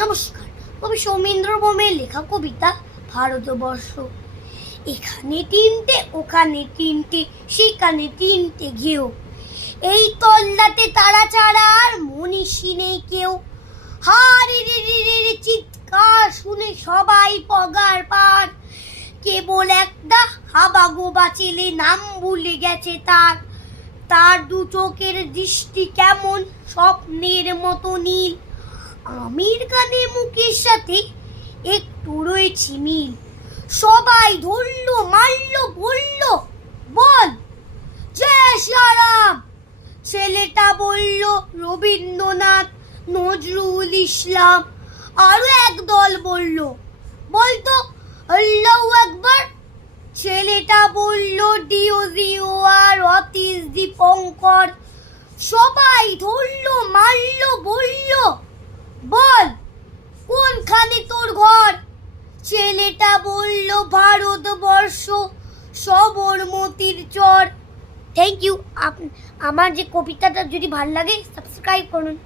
নমস্কার, কবি সৌমেন্দ্র বোমের লেখা কবিতা ভারতবর্ষ। এখানে তিনটে, ওখানে তিনটে, সেখানে তিনটে ঘেউ, এই তল্লাতে তারা ছাড়া আর মনীষী নেই কেউ। হারে রে রে রে রে চিৎকার শুনে সবাই পগার পার, কেবল একটা হাবাগোবা ছেলে নাম ভুলে গেছে তার। তার দু চোখের দৃষ্টি কেমন স্বপ্নের মতো নীল, আমির খানের মুখের সাথে একটু রয়েছে মিল। সবাই ধরলো, মারলো, বলল বল জয় শ্রীরাম। ছেলেটা বলল রবীন্দ্রনাথ, নজরুল ইসলাম। আরো এক দল বলল বলতো আল্লাহু আকবার। ছেলেটা বলল ডিও আর অতীশ দীপঙ্কর। সবাই ধরলো, মারলো, বলল বল কোনখানে তোর ঘর। ছেলেটা বলল ভারতবর্ষ, সবরমতীর চর। Thank you. আমার যে কবিতাটা যদি ভালো লাগে সাবস্ক্রাইব করুন।